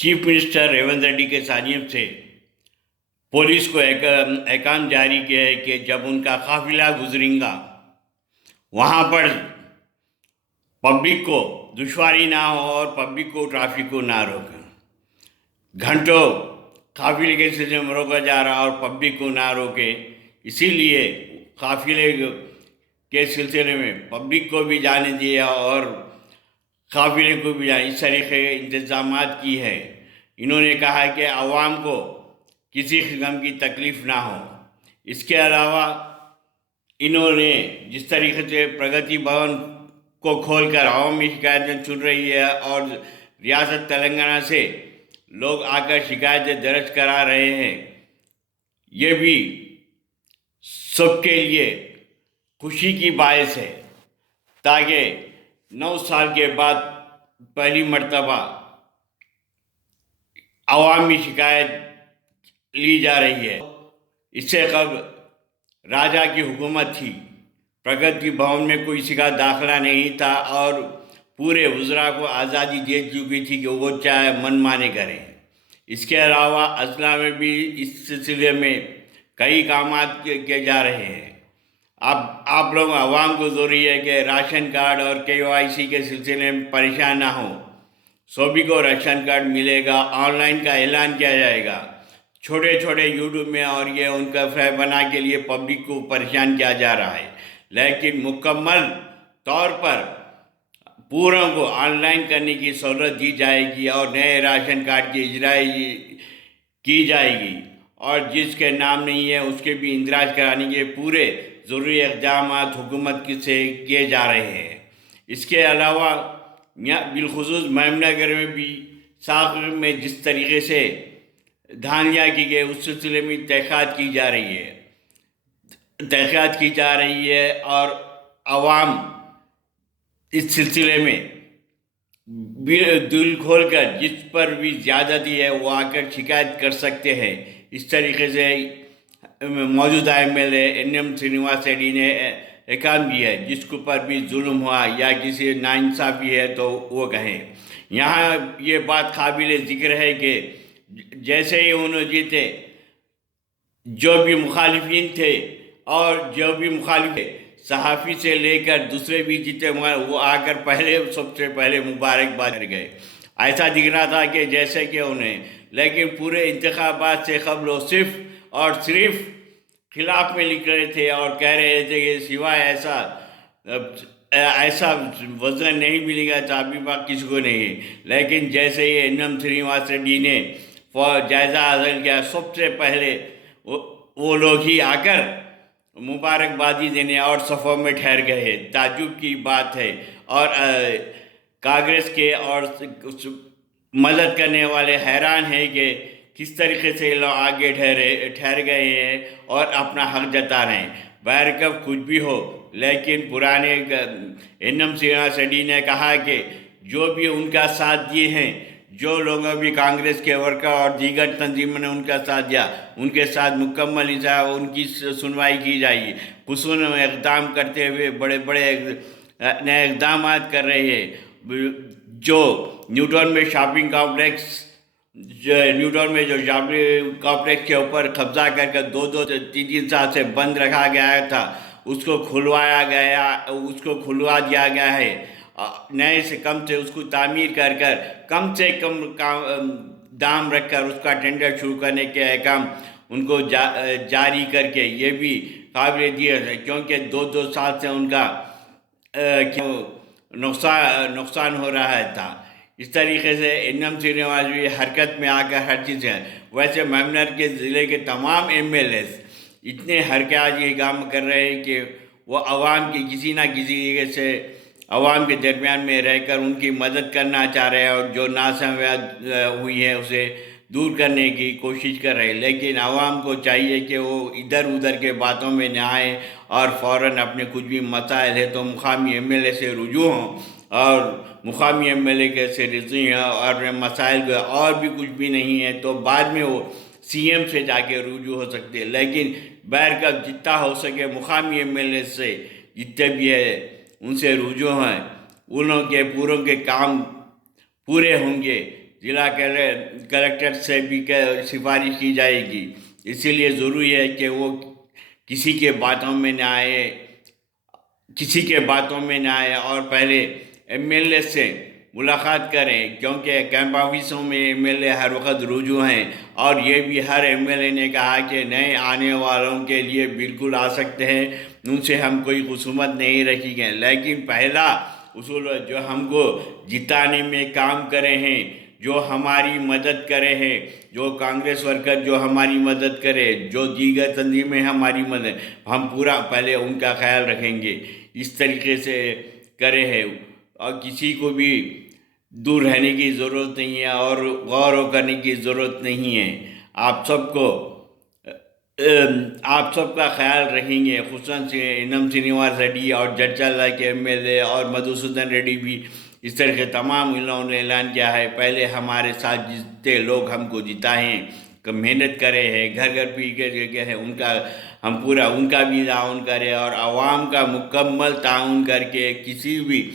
Chief minister Revanth Reddy के जानिब से पुलिस को एक अहकाम जारी किया है कि जब उनका काफिला गुजरेगा वहाँ पर पब्लिक को दुश्वारी ना हो और पब्लिक को ट्रैफिक को ना रोकें। घंटों काफिले के सिलसिले में रोका जा रहा और पब्लिक को ना रोके, इसीलिए काफिले के सिलसिले में पब्लिक को भी जाने दिया और काफिले को भी जाने, इस तरीके के इंतजामात की है। इन्होंने कहा कि आवाम को किसी किस्म की तकलीफ़ ना हो। इसके अलावा इन्होंने जिस तरीके से प्रगति भवन को खोलकर आवामी शिकायतें सुन रही है और रियासत तेलंगाना से लोग आकर शिकायतें दर्ज करा रहे हैं, ये भी सबके लिए खुशी की बायस है, ताकि 9 साल के बाद पहली मर्तबा अवामी शिकायत ली जा रही है। इससे कब राजा की हुकूमत थी, प्रगति भवन में किसी का दाखिला नहीं था और पूरे वज़रा को आज़ादी दे चुकी थी कि वो चाहे मनमाने करें। इसके अलावा अजला में भी इस सिलसिले में कई काम किए जा रहे हैं। अब आप लोग आवाम को ज़रूरी है कि राशन कार्ड और KYC के सिलसिले में परेशान ना हो। सभी को राशन कार्ड मिलेगा, ऑनलाइन का ऐलान किया जाएगा। छोटे छोटे यूट्यूब में और ये उनका फ्लैग बना के लिए पब्लिक को परेशान किया जा रहा है, लेकिन मुकम्मल तौर पर पूरों को ऑनलाइन करने की सहूलत दी जाएगी और नए राशन कार्ड की इजराई की जाएगी और जिसके नाम नहीं है उसके भी इंदराज कराने के पूरे ज़रूरी इक़दाम हुकूमत से किए जा रहे हैं। इसके अलावा बिलखुसूस मेमनगर में भी सागर में जिस तरीके से धानियाँ की गई उस सिलसिले में तहक़ीक़ात की जा रही है और आवाम इस सिलसिले में दिल खोल कर जिस पर भी ज़्यादती है वो आकर शिकायत कर सकते हैं। इस तरीके से मौजूदा MLA NM श्रीनिवास रेड्डी ने एहकाम दिया है, जिसके ऊपर भी जुल्म हुआ या किसी नाइंसाफ़ी है तो वो कहें। यहाँ ये बात काबिल ज़िक्र है कि जैसे ही उन्होंने जीते, जो भी मुखालिफिन थे और जो भी मुखालिफ थे, सहाफ़ी से लेकर दूसरे भी जीते वो आकर सबसे पहले मुबारकबाद कर गए। ऐसा दिख रहा था कि जैसे कि उन्हें, लेकिन पूरे इंतखाबात से कबल वो सिर्फ़ और सिर्फ खिलाफ में लिख रहे थे और कह रहे थे कि सिवाय ऐसा वज़न नहीं मिलेगा चाबी बाग किसी को नहीं। लेकिन जैसे ही NM श्रीनिवास रेड्डी ने जायज़ा हासिल किया, सबसे पहले वो लोग ही आकर मुबारकबादी देने और सफ़ों में ठहर गए। ताज्जुब की बात है और कांग्रेस के और मदद करने वाले हैरान हैं कि किस तरीके से लोग आगे ठहर गए हैं और अपना हक जता रहे हैं। बाहर कब कुछ भी हो, लेकिन पुराने NM श्रीनिवास रेड्डी ने कहा कि जो भी उनका साथ दिए हैं, जो लोगों भी कांग्रेस के वर्कर और दीगर तंजीमों ने उनका साथ दिया, उनके साथ मुकम्मल उनकी सुनवाई की जाएगी। खुसून इक़दाम करते हुए बड़े बड़े नए इक़दाम कर रहे हैं। जो न्यूटाउन में शॉपिंग कॉम्प्लेक्स के ऊपर कब्जा करके 2-3 साल से बंद रखा गया था, उसको खुलवा दिया गया है। नए से कम से उसको तामीर कर कम से कम दाम रखकर उसका टेंडर शुरू करने के अहकाम उनको जारी करके ये भी काबिल दिए थे, क्योंकि 2 साल से उनका नुकसान हो रहा था। इस तरीके से NM श्रीनिवास भी हरकत में आकर हर चीज़ है। वैसे मेमनगर के ज़िले के तमाम MLAs इतने हरकत ये काम कर रहे हैं कि वो आवाम की किसी ना किसी तरीके से आवाम के दरमियान में रहकर उनकी मदद करना चाह रहे हैं और जो नासमझ हुई है उसे दूर करने की कोशिश कर रहे हैं। लेकिन आवाम को चाहिए कि वो इधर उधर के बातों में न आए और फ़ौरन अपने कुछ भी मसाइल है तो मुकामी MLA से रुजू हों और मुकामी MLA के से रिज़ी हैं और मसाइल और भी कुछ भी नहीं है तो बाद में वो CM से जाके रुजू हो सकते हैं। लेकिन बैर का जितना हो सके मुकामी MLA से जितने भी है उनसे रुजू हैं, उन लोगों के पूरों के काम पूरे होंगे ضلع کلیکٹر سے بھی سفارش کی جائے گی۔ اسی لیے ضروری ہے کہ وہ کسی کے باتوں میں نہ آئے اور پہلے ایم ایل اے سے ملاقات کریں، کیونکہ کیمپ آفیسوں میں ایم ایل اے ہر وقت رجوع ہیں، اور یہ بھی ہر ایم ایل اے نے کہا کہ نئے آنے والوں کے لیے بالکل آ سکتے ہیں، ان سے ہم کوئی خصومت نہیں رکھی گئے، لیکن پہلا اصول جو ہم کو جتانے میں کام کرے ہیں، جو ہماری مدد کرے ہیں، جو کانگریس ورکر جو ہماری مدد کرے، جو دیگر تنظیمیں ہماری مدد، ہم پورا پہلے ان کا خیال رکھیں گے، اس طریقے سے کرے ہیں، اور کسی کو بھی دور رہنے کی ضرورت نہیں ہے اور غور کرنے کی ضرورت نہیں ہے۔ آپ سب کا خیال رکھیں گے، خصوصاً سے انم سرینواس ریڈی اور جڈچالہ کے ایم ایل اے اور مدھوسودن ریڈی بھی اس طرح کے تمام انہوں نے اعلان کیا ہے، پہلے ہمارے ساتھ جتنے لوگ ہم کو جتائیں، محنت کرے ہیں، گھر گھر پی کے گئے ہیں، ہم پورا ان کا بھی تعاون کریں اور عوام کا مکمل تعاون کر کے کسی بھی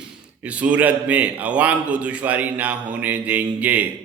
صورت میں عوام کو دشواری نہ ہونے دیں گے۔